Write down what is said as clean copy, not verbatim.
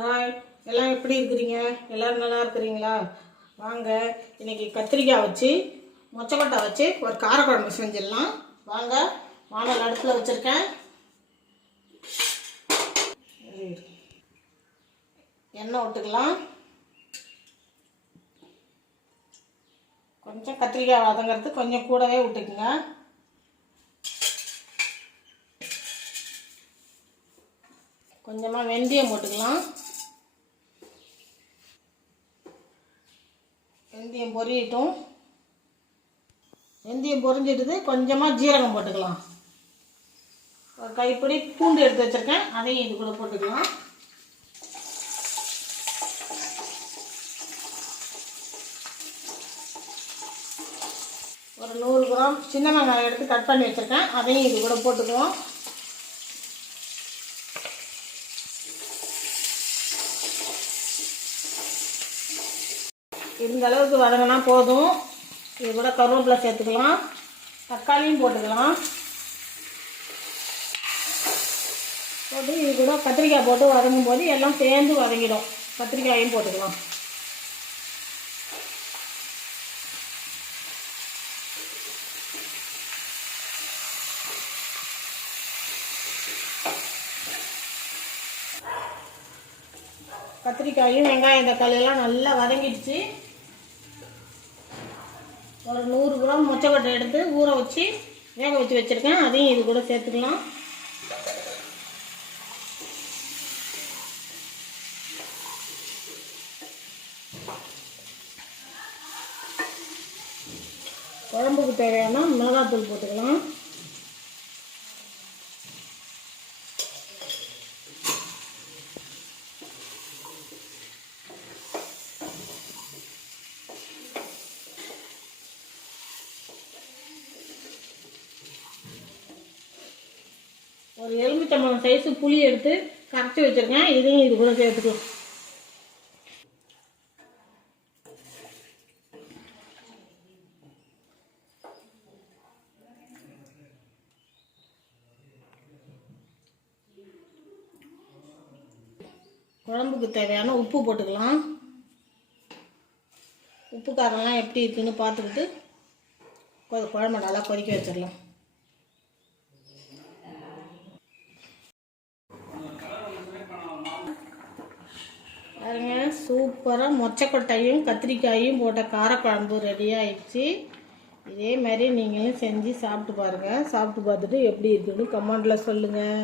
Hi, எல்லாம் எப்படி இருக்கிறீங்க? எல்லோரும் நல்லா இருக்கிறீங்களா? வாங்க, இன்றைக்கி கத்திரிக்காய் வச்சு மொச்சக்கொட்டை வச்சு ஒரு காரக்குழம்பு செஞ்சிடலாம். வாங்க, வானல் அடுப்பில் வச்சுருக்கேன். எண்ணெய் விட்டுக்கலாம். கொஞ்சம் கத்திரிக்காய் வதங்கிறது கொஞ்சம் கூடவே விட்டுக்குங்க. கொஞ்சமாக வெந்தயம் போட்டுக்கலாம். வெந்தயம் பொரியட்டும். வெந்தயம் பொரிஞ்சிடுது. கொஞ்சமாக ஜீரகம் போட்டுக்கலாம். ஒரு கைப்பிடி பூண்டு எடுத்து வச்சுருக்கேன், அதையும் இது கூட போட்டுக்கலாம். ஒரு 100 கிராம் சின்ன வெங்காயம் எடுத்து கட் பண்ணி வச்சுருக்கேன், அதையும் இது கூட போட்டுக்குவோம். இந்த அளவுக்கு வதங்கினா போதும். இது கூட கருவேப்பிலை சேர்த்துக்கலாம். தக்காளியும் போட்டுக்கலாம். போட்டு இது கூட கத்திரிக்காய் போட்டு வதங்கும் போது எல்லாம் சேர்ந்து வதங்கிடும். கத்திரிக்காயும் போட்டுக்கலாம். கத்திரிக்காயும் வெங்காயம் தக்காளியெல்லாம் நல்லா வதங்கிடுச்சு. ஒரு 100 கிராம் மொச்சக்கொட்டை எடுத்து ஊற வச்சு வேக வச்சு வச்சுருக்கேன், அதையும் இது கூட சேர்த்துக்கலாம். குழம்புக்கு தேவையான மிளகாத்தூள் போட்டுக்கலாம். ஒரு எலுமிச்சம்பழம் சைஸு புளி எடுத்து கரைச்சி வச்சுருக்கேன், இதையும் இது கூட சேர்த்துக்கலாம். குழம்புக்கு தேவையான உப்பு போட்டுக்கலாம். உப்பு காரம்லாம் எப்படி இருக்குன்னு பார்த்துக்கிட்டு குழம்பு நல்லா கொதிக்க வச்சிடலாம். பாருங்க, சூப்பராக மொச்சக்கொட்டையும் கத்திரிக்காயும் போட்ட காரக்குழம்பு ரெடி ஆயிடுச்சு. இதே மாதிரி நீங்களும் செஞ்சு சாப்பிட்டு பாருங்கள். சாப்பிட்டு பார்த்துட்டு எப்படி இருக்குன்னு கமெண்டில் சொல்லுங்கள்.